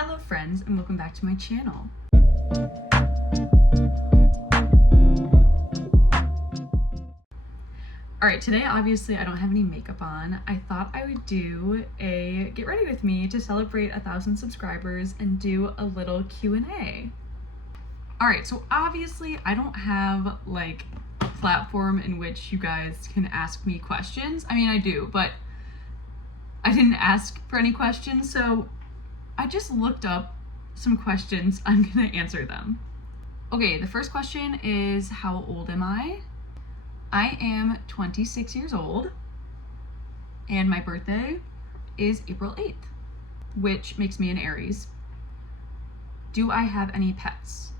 Hello friends, and welcome back to my channel. Alright, today obviously I don't have any makeup on. I thought I would do a get ready with me to celebrate 1,000 subscribers and do a little Q&A. Alright, so obviously I don't have like a platform in which you guys can ask me questions. I mean, I do, but I didn't ask for any questions, so I just looked up some questions. I'm gonna answer them. Okay, the first question is, how old am I? I am 26 years old, and my birthday is April 8th, which makes me an Aries. Do I have any pets?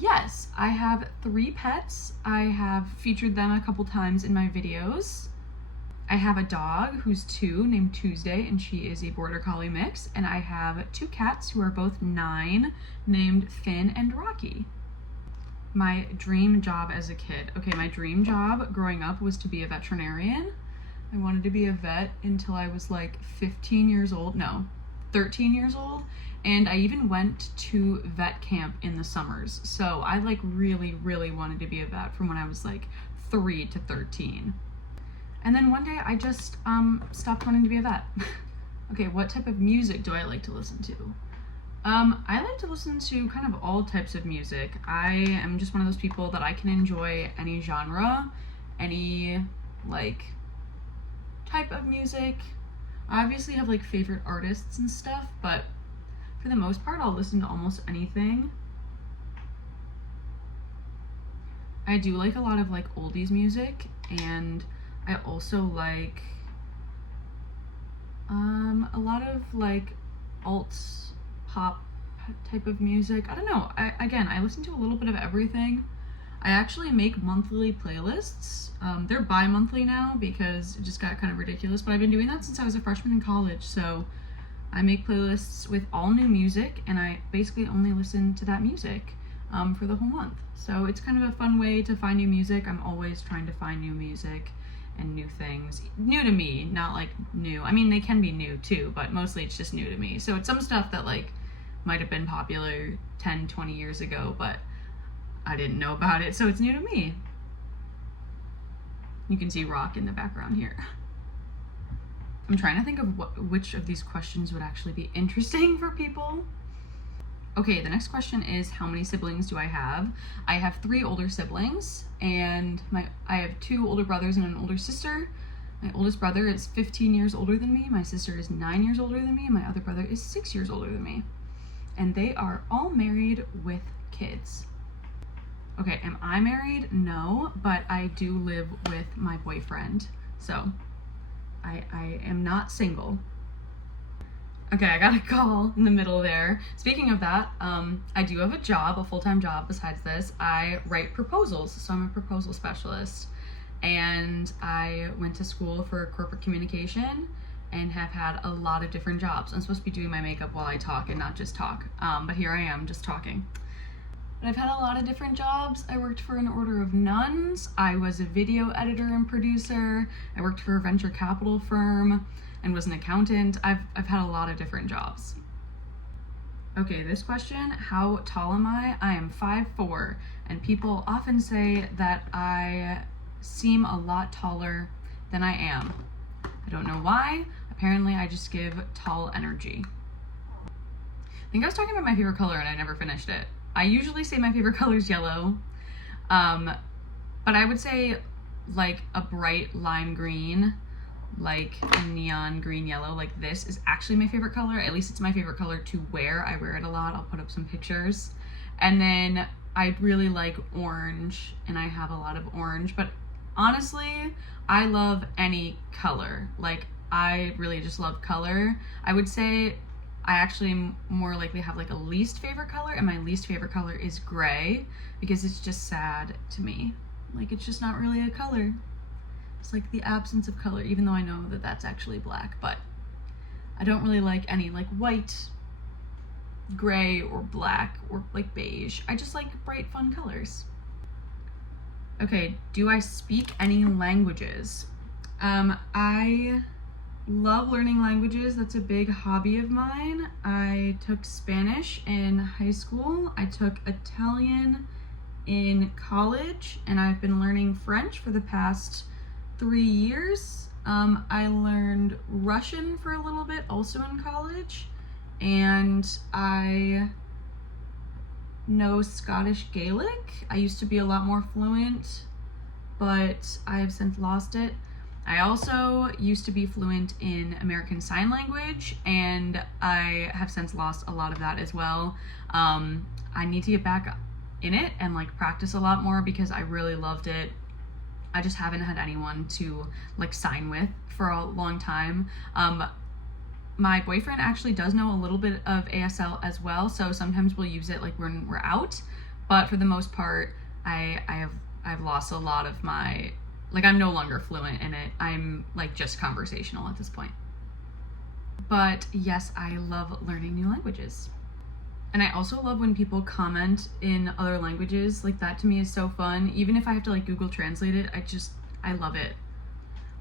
Yes, I have 3 pets. I have featured them a couple times in my videos. I have a dog who's 2 named Tuesday, and she is a Border Collie mix, and I have 2 cats who are both 9 named Finn and Rocky. My dream job as a kid. Okay, my dream job growing up was to be a veterinarian. I wanted to be a vet until I was like 13 years old, and I even went to vet camp in the summers. So I like really wanted to be a vet from when I was like 3 to 13. And then one day I just stopped wanting to be a vet. Okay, what type of music do I like to listen to? I like to listen to kind of all types of music. I am just one of those people that I can enjoy any genre, any like type of music. I obviously have like favorite artists and stuff, but for the most part I'll listen to almost anything. I do like a lot of like oldies music, and I also like a lot of like alts pop type of music. I don't know. I listen to a little bit of everything. I actually make monthly playlists. They're bi-monthly now because it just got kind of ridiculous, but I've been doing that since I was a freshman in college. So I make playlists with all new music, and I basically only listen to that music for the whole month. So it's kind of a fun way to find new music. I'm always trying to find new music and new things. New to me, not like new. I mean, they can be new too, but mostly it's just new to me. So it's some stuff that like might have been popular 10, 20 years ago, but I didn't know about it, so it's new to me. You can see rock in the background here. I'm trying to think of which of these questions would actually be interesting for people. Okay, the next question is, how many siblings do I have? I have 3 older siblings, and I have 2 older brothers and an older sister. My oldest brother is 15 years older than me, my sister is 9 years older than me, and my other brother is 6 years older than me. And they are all married with kids. Okay, am I married? No, but I do live with my boyfriend, so I am not single. Okay, I got a call in the middle there. Speaking of that, I do have a job, a full-time job besides this. I write proposals, so I'm a proposal specialist. And I went to school for corporate communication and have had a lot of different jobs. I'm supposed to be doing my makeup while I talk and not just talk, but here I am just talking. But I've had a lot of different jobs. I worked for an Order of Nuns. I was a video editor and producer. I worked for a venture capital firm and was an accountant. I've had a lot of different jobs. Okay, this question, how tall am I? I am 5'4", and people often say that I seem a lot taller than I am. I don't know why. Apparently I just give tall energy. I think I was talking about my favorite color and I never finished it. I usually say my favorite color is yellow, but I would say like a bright lime green, like a neon green yellow, like this is actually my favorite color. At least it's my favorite color to wear. I wear it a lot. I'll put up some pictures. And then I really like orange, and I have a lot of orange, but honestly, I love any color. Like, I really just love color. I would say I actually more likely have like a least favorite color, and my least favorite color is gray because it's just sad to me. Like, it's just not really a color. It's like the absence of color, even though I know that that's actually black, but I don't really like any like white, gray, or black, or like beige. I just like bright, fun colors. Okay, do I speak any languages? I Love learning languages. That's a big hobby of mine. I took Spanish in high school. I took Italian in college, and I've been learning French for the past 3 years. I learned Russian for a little bit also in college, and I know Scottish Gaelic. I used to be a lot more fluent, but I have since lost it. I also used to be fluent in American Sign Language, and I have since lost a lot of that as well. I need to get back in it and like practice a lot more because I really loved it. I just haven't had anyone to like sign with for a long time. My boyfriend actually does know a little bit of ASL as well, so sometimes we'll use it like when we're out, but for the most part, I've lost a lot of my, like I'm no longer fluent in it. I'm like just conversational at this point. But yes, I love learning new languages. And I also love when people comment in other languages. Like that to me is so fun. Even if I have to like Google Translate it, I love it.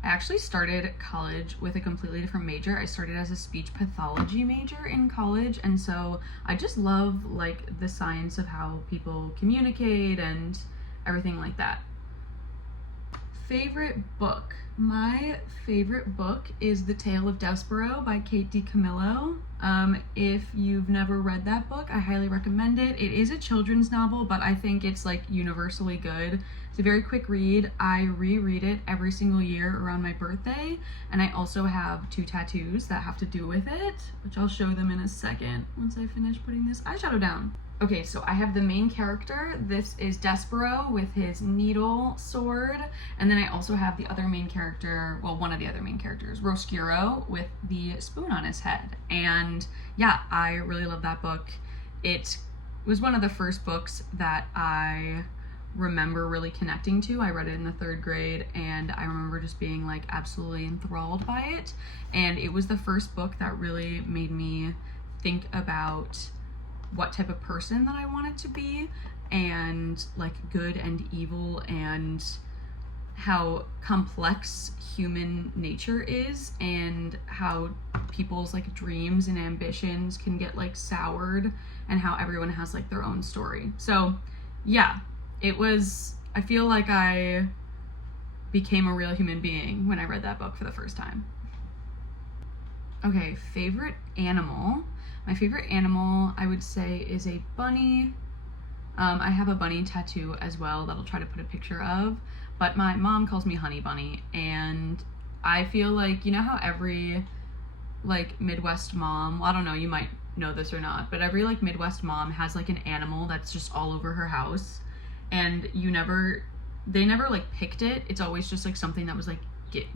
I actually started college with a completely different major. I started as a speech pathology major in college, and so I just love like the science of how people communicate and everything like that. Favorite book. My favorite book is The Tale of Despereaux by Kate DiCamillo. If you've never read that book, I highly recommend it. It is a children's novel, but I think it's like universally good. It's a very quick read. I reread it every single year around my birthday, and I also have 2 tattoos that have to do with it, which I'll show them in a second once I finish putting this eyeshadow down. Okay, so I have the main character. This is Despereaux with his needle sword, and then I also have the other main character, well, one of the other main characters, Roscuro, with the spoon on his head. And yeah, I really love that book. It was one of the first books that I remember really connecting to. I read it in the 3rd grade, and I remember just being like absolutely enthralled by it. And it was the first book that really made me think about what type of person that I wanted to be, and like good and evil, and how complex human nature is, and how people's like dreams and ambitions can get like soured, and how everyone has like their own story. So yeah, I feel like I became a real human being when I read that book for the first time. Okay, favorite animal. My favorite animal, I would say, is a bunny. I have a bunny tattoo as well that I'll try to put a picture of, but my mom calls me Honey Bunny, and I feel like, you know how every like Midwest mom, well, I don't know, you might know this or not, but every like Midwest mom has like an animal that's just all over her house, and they never like picked it. It's always just like something that was like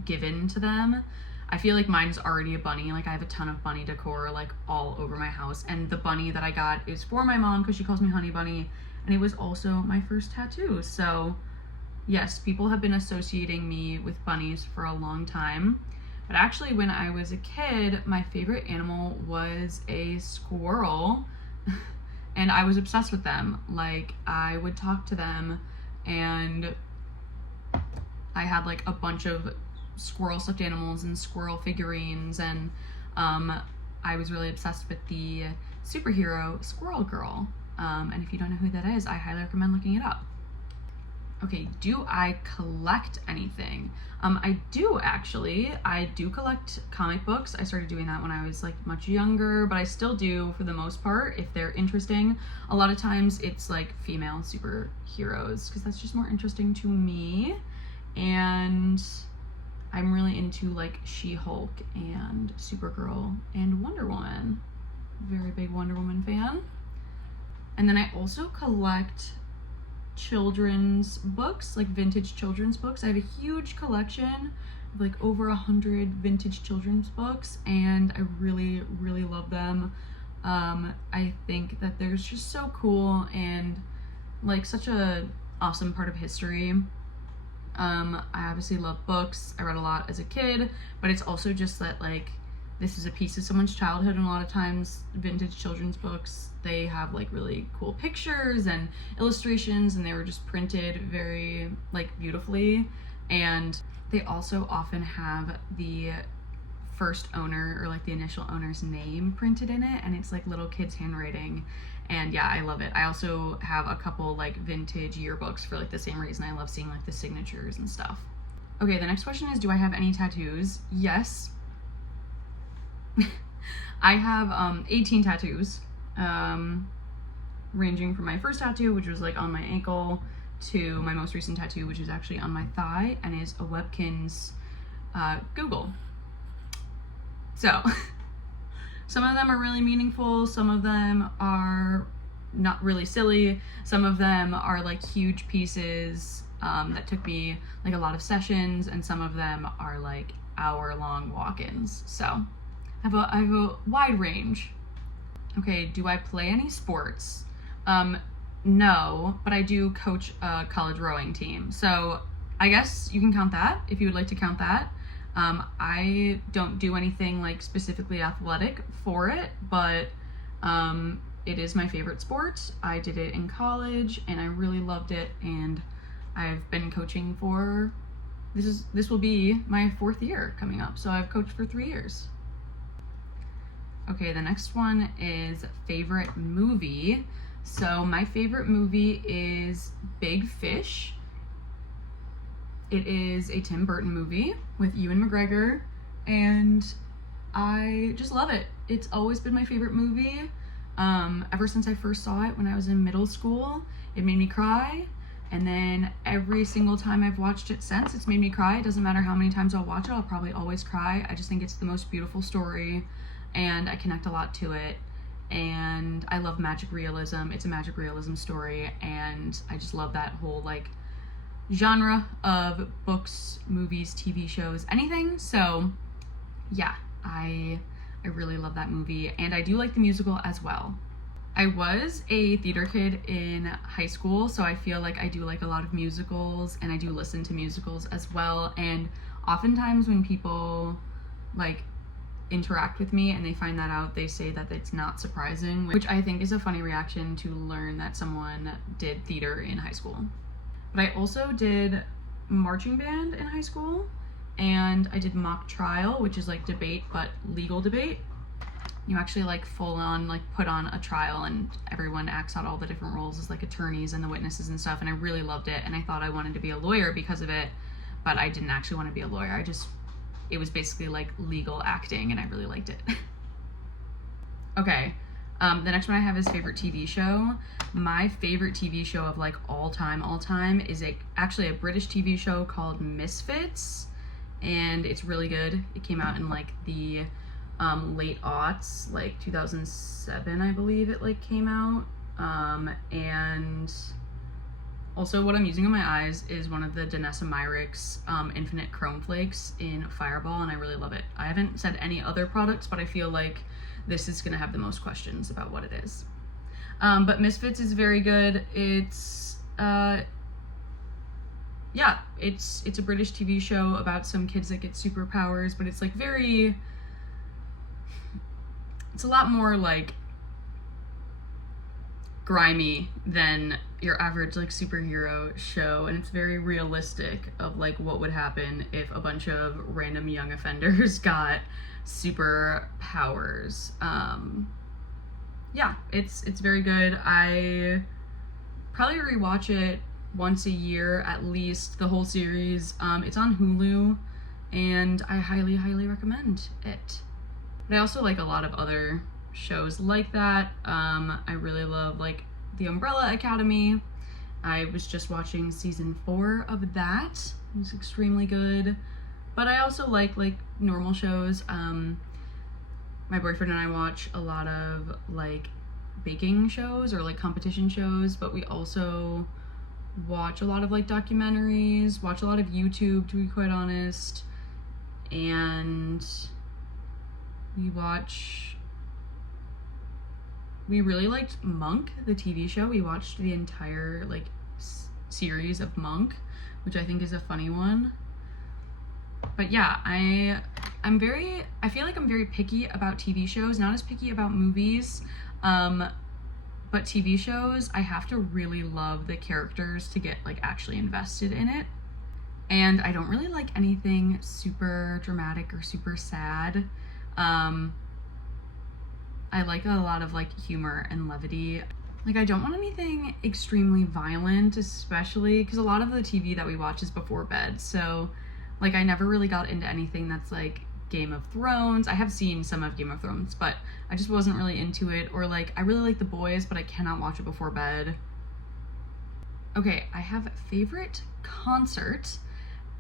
given to them. I feel like mine's already a bunny. Like I have a ton of bunny decor like all over my house, and the bunny that I got is for my mom because she calls me Honey Bunny, and it was also my first tattoo. So yes, people have been associating me with bunnies for a long time. But actually when I was a kid, my favorite animal was a squirrel and I was obsessed with them. Like I would talk to them, and I had like a bunch of squirrel stuffed animals and squirrel figurines, and I was really obsessed with the superhero Squirrel Girl, and if you don't know who that is, I highly recommend looking it up. Okay, do I collect anything? I do actually. I do collect comic books. I started doing that when I was like much younger, but I still do for the most part if they're interesting. A lot of times it's like female superheroes because that's just more interesting to me, and I'm really into like She-Hulk and Supergirl and Wonder Woman. Very big Wonder Woman fan. And then I also collect children's books, like vintage children's books. I have a huge collection of like over 100 vintage children's books, and I really, really love them. I think that they're just so cool and like such a awesome part of history. I obviously love books. I read a lot as a kid, but it's also just that like this is a piece of someone's childhood, and a lot of times vintage children's books, they have like really cool pictures and illustrations, and they were just printed very like beautifully, and they also often have the first owner or like the initial owner's name printed in it, and it's like little kids' handwriting. And yeah, I love it. I also have a couple like vintage yearbooks for like the same reason. I love seeing like the signatures and stuff. Okay, the next question is, do I have any tattoos? Yes. I have 18 tattoos, ranging from my first tattoo, which was like on my ankle, to my most recent tattoo, which is actually on my thigh and is a Webkinz Google. So some of them are really meaningful, some of them are not really silly, some of them are like huge pieces that took me like a lot of sessions, and some of them are like hour-long walk-ins. So I have a wide range. Okay, do I play any sports? No, but I do coach a college rowing team. So I guess you can count that if you would like to count that. I don't do anything like specifically athletic for it, but it is my favorite sport. I did it in college and I really loved it, and I've been coaching for, this will be my 4th year coming up, so I've coached for 3 years. Okay, the next one is favorite movie. So my favorite movie is Big Fish. It is a Tim Burton movie with Ewan McGregor, and I just love it. It's always been my favorite movie. Ever since I first saw it when I was in middle school, it made me cry. And then every single time I've watched it since, it's made me cry. It doesn't matter how many times I'll watch it, I'll probably always cry. I just think it's the most beautiful story, and I connect a lot to it. And I love magic realism. It's a magic realism story, and I just love that whole like genre of books, movies, TV shows, anything. So yeah, I really love that movie, and I do like the musical as well. I was a theater kid in high school, so I feel like I do like a lot of musicals, and I do listen to musicals as well. And oftentimes when people like interact with me and they find that out, they say that it's not surprising, which I think is a funny reaction to learn that someone did theater in high school. But I also did marching band in high school, and I did mock trial, which is like debate but legal debate. You actually like full on like put on a trial, and everyone acts out all the different roles as like attorneys and the witnesses and stuff, and I really loved it, and I thought I wanted to be a lawyer because of it, but I didn't actually want to be a lawyer. It was basically like legal acting, and I really liked it. Okay, the next one I have is favorite TV show. My favorite TV show of like all time is actually a British TV show called Misfits, and it's really good. It came out in like the late aughts, like 2007, I believe it like came out. And also what I'm using on my eyes is one of the Danessa Myricks Infinite Chrome Flakes in Fireball, and I really love it. I haven't said any other products, but I feel like this is gonna have the most questions about what it is. But Misfits is very good. It's yeah, it's a British TV show about some kids that get superpowers, but it's like it's a lot more like grimy than your average like superhero show, and it's very realistic of like what would happen if a bunch of random young offenders got superpowers. Yeah, it's very good. I probably rewatch it once a year at least, the whole series. It's on Hulu, and I highly recommend it. But I also like a lot of other shows like that. I really love like The Umbrella Academy. I was just watching season 4 of that. It was extremely good. But I also like normal shows. My boyfriend and I watch a lot of like baking shows or like competition shows, but we also watch a lot of like documentaries, watch a lot of YouTube, to be quite honest. And we really liked Monk, the TV show. We watched the entire like series of Monk, which I think is a funny one. But yeah, I feel like I'm very picky about TV shows, not as picky about movies. But TV shows, I have to really love the characters to get like actually invested in it. And I don't really like anything super dramatic or super sad. I like a lot of like humor and levity. Like, I don't want anything extremely violent, especially because a lot of the TV that we watch is before bed. So, like, I never really got into anything that's like Game of Thrones. I have seen some of Game of Thrones, but I just wasn't really into it. Or like, I really like The Boys, but I cannot watch it before bed. Okay, I have favorite concert,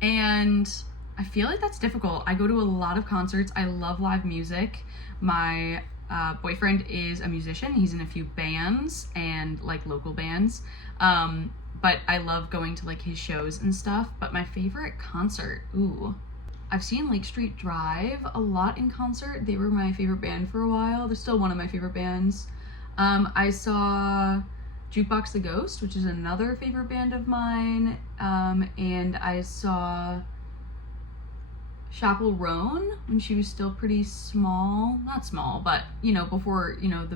and I feel like that's difficult. I go to a lot of concerts. I love live music. My boyfriend is a musician. He's in a few bands and like local bands. But I love going to like his shows and stuff. But my favorite concert, I've seen Lake Street Drive a lot in concert. They were my favorite band for a while. They're still one of my favorite bands. I saw Jukebox the Ghost, which is another favorite band of mine. And I saw Chappell Roan when she was still pretty small. Not small, but, you know, before, you know,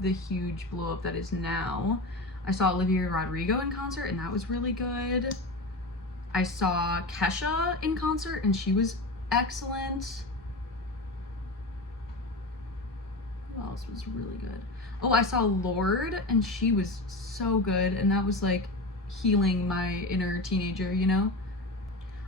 the huge blow up that is now. I saw Olivia Rodrigo in concert, and that was really good. I saw Kesha in concert, and she was excellent. Who else was really good? Oh, I saw Lorde, and she was so good, and that was like healing my inner teenager, you know?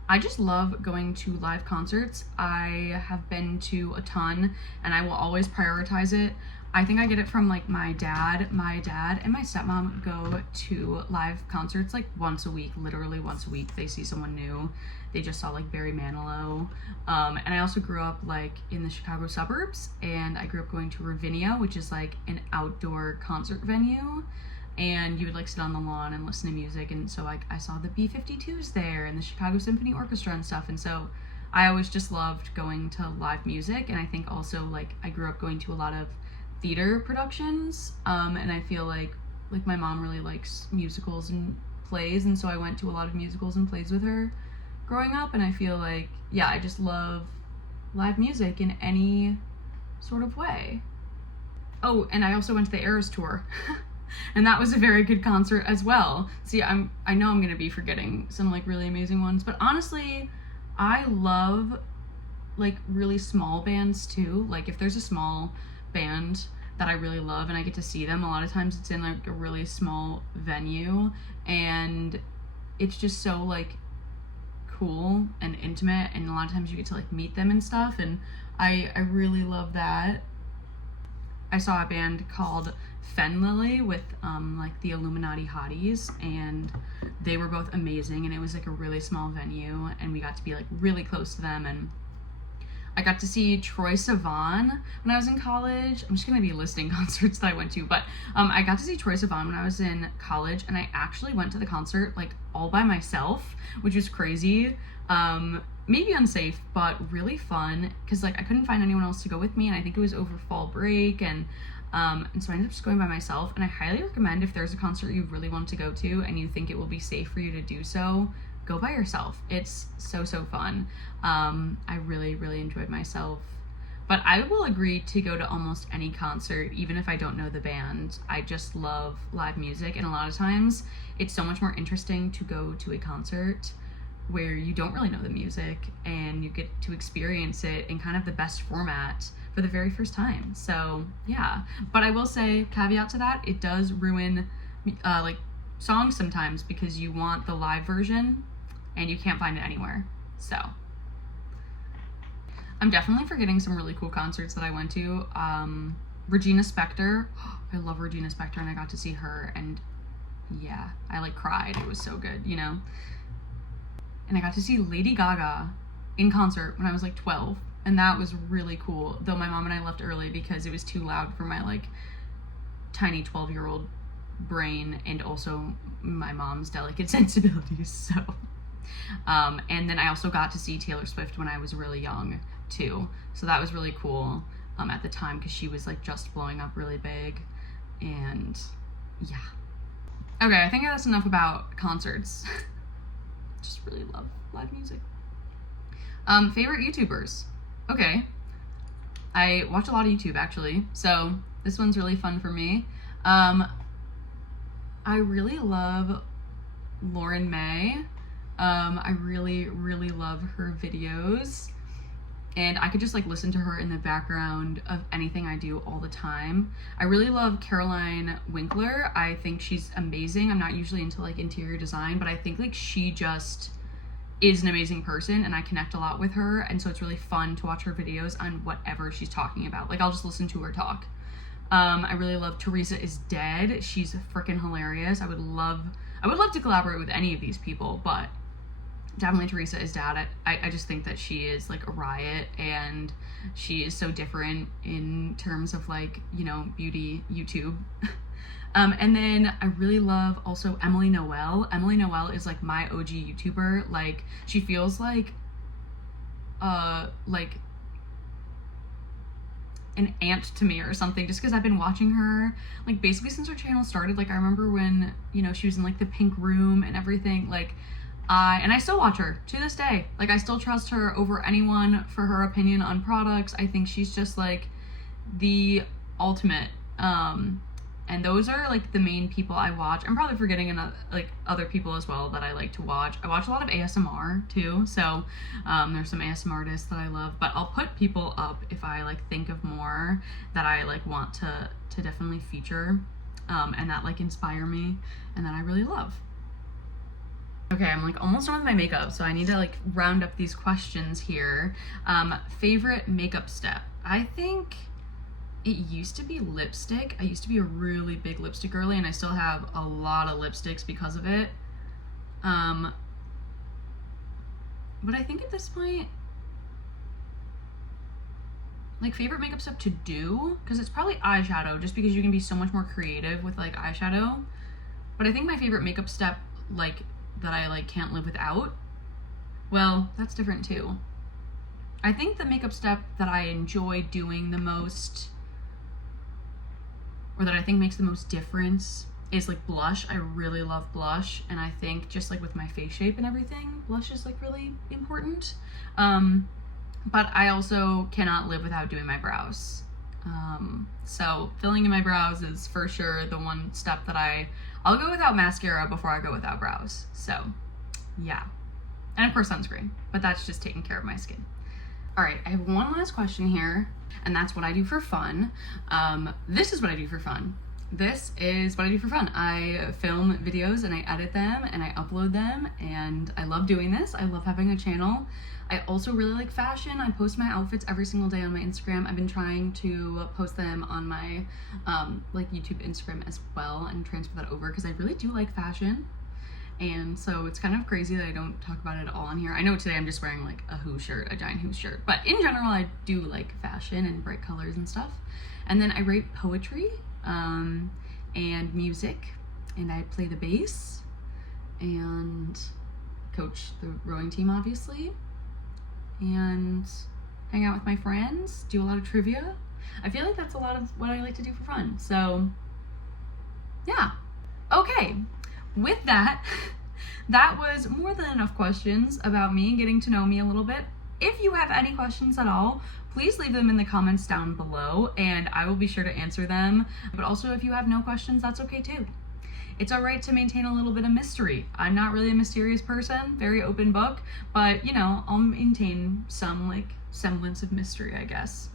I just love going to live concerts. I have been to a ton, and I will always prioritize it. I think I get it from like my dad. My dad and my stepmom go to live concerts like once a week, literally once a week. They see someone new. They just saw like Barry Manilow. And I also grew up like in the Chicago suburbs, and I grew up going to Ravinia, which is like an outdoor concert venue. And you would like sit on the lawn and listen to music. And so like I saw the B-52s there and the Chicago Symphony Orchestra and stuff. And so I always just loved going to live music. And I think also like I grew up going to a lot of theater productions. And I feel like my mom really likes musicals and plays. And so I went to a lot of musicals and plays with her growing up. And I feel like, yeah, I just love live music in any sort of way. Oh, and I also went to the Eras tour. And that was a very good concert as well. See, I know I'm gonna be forgetting some like really amazing ones, but honestly, I love like really small bands too. Like if there's a small band that I really love and I get to see them, a lot of times it's in like a really small venue, and it's just so like cool and intimate, and a lot of times you get to like meet them and stuff, and I really love that. I saw a band called Fenlily with like the Illuminati Hotties, and they were both amazing, and it was like a really small venue, and we got to be like really close to them. And I got to see Troye Sivan when I was in college. I'm just gonna be listing concerts that I went to, but I got to see Troye Sivan when I was in college, and I actually went to the concert like all by myself, which was crazy. Maybe unsafe, but really fun, because like I couldn't find anyone else to go with me, and I think it was over fall break, and so I ended up just going by myself. And I highly recommend, if there's a concert you really want to go to and you think it will be safe for you to do so, go by yourself. It's so fun. I really enjoyed myself. But I will agree to go to almost any concert, even if I don't know the band. I just love live music, and a lot of times it's so much more interesting to go to a concert where you don't really know the music and you get to experience it in kind of the best format for the very first time. So yeah, but I will say, caveat to that, it does ruin like songs sometimes, because you want the live version and you can't find it anywhere. So I'm definitely forgetting some really cool concerts that I went to. Regina Spektor, I love Regina Spektor, and I got to see her, and yeah, I like cried. It was so good, you know. And I got to see Lady Gaga in concert when I was like 12, and that was really cool, though my mom and I left early because it was too loud for my like tiny 12-year-old brain, and also my mom's delicate sensibilities. So and then I also got to see Taylor Swift when I was really young too, so that was really cool at the time, because she was like just blowing up really big. And yeah, okay, I think that's enough about concerts. Just really love live music. Favorite YouTubers. Okay, I watch a lot of YouTube actually, so this one's really fun for me. I really love Lauren May. I really, really love her videos. And I could just like listen to her in the background of anything I do all the time. I really love Caroline Winkler. I think she's amazing. I'm not usually into like interior design, but I think like she just is an amazing person and I connect a lot with her. And so it's really fun to watch her videos on whatever she's talking about. Like I'll just listen to her talk. I really love Teresa is Dead. She's freaking hilarious. I would love to collaborate with any of these people, but definitely Teresa is Dead. I just think that she is like a riot and she is so different in terms of like, you know, beauty YouTube. And then I really love also Emily Noel. Emily Noel is like my OG YouTuber. Like she feels like an aunt to me or something, just because I've been watching her like basically since her channel started. Like I remember when, you know, she was in like the pink room and everything. Like I still watch her to this day. Like I still trust her over anyone for her opinion on products. I think she's just like the ultimate. And those are like the main people I watch. I'm probably forgetting like other people as well that I like to watch. I watch a lot of ASMR too, so there's some ASMR artists that I love, but I'll put people up if I like think of more that I like want to definitely feature, and that like inspire me and that I really love. Okay, I'm like almost done with my makeup, so I need to like round up these questions here. Favorite makeup step? I think it used to be lipstick. I used to be a really big lipstick girly, and I still have a lot of lipsticks because of it. But I think at this point, like favorite makeup step to do, because it's probably eyeshadow, just because you can be so much more creative with like eyeshadow. But I think my favorite makeup step, like that I like can't live without, well, that's different too. I think the makeup step that I enjoy doing the most, or that I think makes the most difference, is like blush. I really love blush, and I think just like with my face shape and everything, blush is like really important. But I also cannot live without doing my brows. So filling in my brows is for sure the one step that I'll go without mascara before I go without brows. So yeah, and of course sunscreen, but that's just taking care of my skin. All right, I have one last question here, and that's what I do for fun. This is what I do for fun. This is what I do for fun. I film videos and I edit them and I upload them, and I love doing this. I love having a channel. I also really like fashion. I post my outfits every single day on my Instagram. I've been trying to post them on my like YouTube Instagram as well and transfer that over because I really do like fashion. And so it's kind of crazy that I don't talk about it all on here. I know today I'm just wearing like a Who shirt, a giant Who shirt, but in general I do like fashion and bright colors and stuff. And then I write poetry and music, and I play the bass and coach the rowing team obviously, and hang out with my friends, do a lot of trivia. I feel like that's a lot of what I like to do for fun. So yeah. Okay. With that, that was more than enough questions about me, getting to know me a little bit. If you have any questions at all, please leave them in the comments down below and I will be sure to answer them. But also if you have no questions, that's okay too. It's all right to maintain a little bit of mystery. I'm not really a mysterious person, very open book, but you know, I'll maintain some like semblance of mystery, I guess.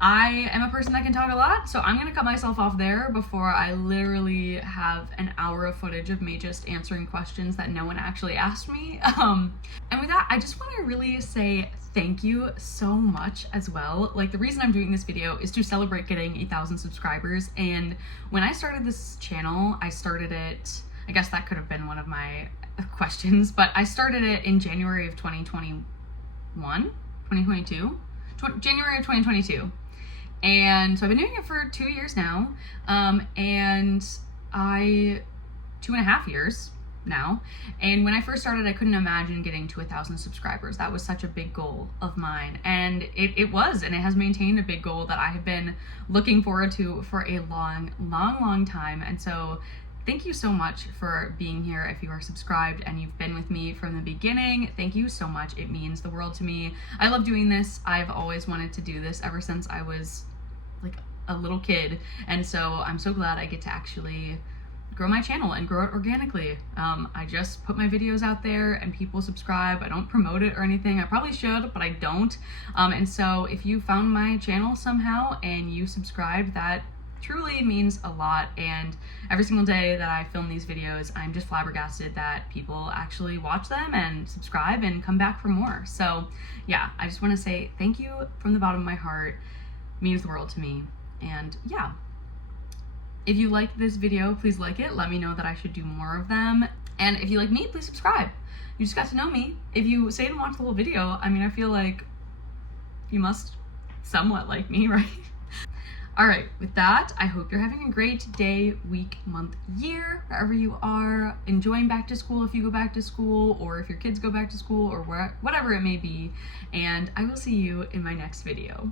I am a person that can talk a lot, so I'm gonna cut myself off there before I literally have an hour of footage of me just answering questions that no one actually asked me. And with that, I just want to really say thank you so much as well. Like, the reason I'm doing this video is to celebrate getting 1,000 subscribers, and when I started this channel, I started it, I guess that could have been one of my questions, but I started it in January of 2022. And so I've been doing it for 2 years now, and 2.5 years now. And when I first started, I couldn't imagine getting to 1,000 subscribers. That was such a big goal of mine, and it was, and it has maintained a big goal that I have been looking forward to for a long time. And so thank you so much for being here. If you are subscribed and you've been with me from the beginning, thank you so much. It means the world to me. I love doing this. I've always wanted to do this ever since I was like a little kid. And so I'm so glad I get to actually grow my channel and grow it organically. I just put my videos out there and people subscribe. I don't promote it or anything. I probably should, but I don't. And so if you found my channel somehow and you subscribed, that truly means a lot. And every single day that I film these videos, I'm just flabbergasted that people actually watch them and subscribe and come back for more. So yeah, I just want to say thank you from the bottom of my heart. It means the world to me. And yeah, if you like this video, please like it. Let me know that I should do more of them. And if you like me, please subscribe. You just got to know me. If you stayed and watched the whole video, I mean, I feel like you must somewhat like me, right? All right, with that, I hope you're having a great day, week, month, year, wherever you are, enjoying back to school if you go back to school, or if your kids go back to school, or whatever it may be. And I will see you in my next video.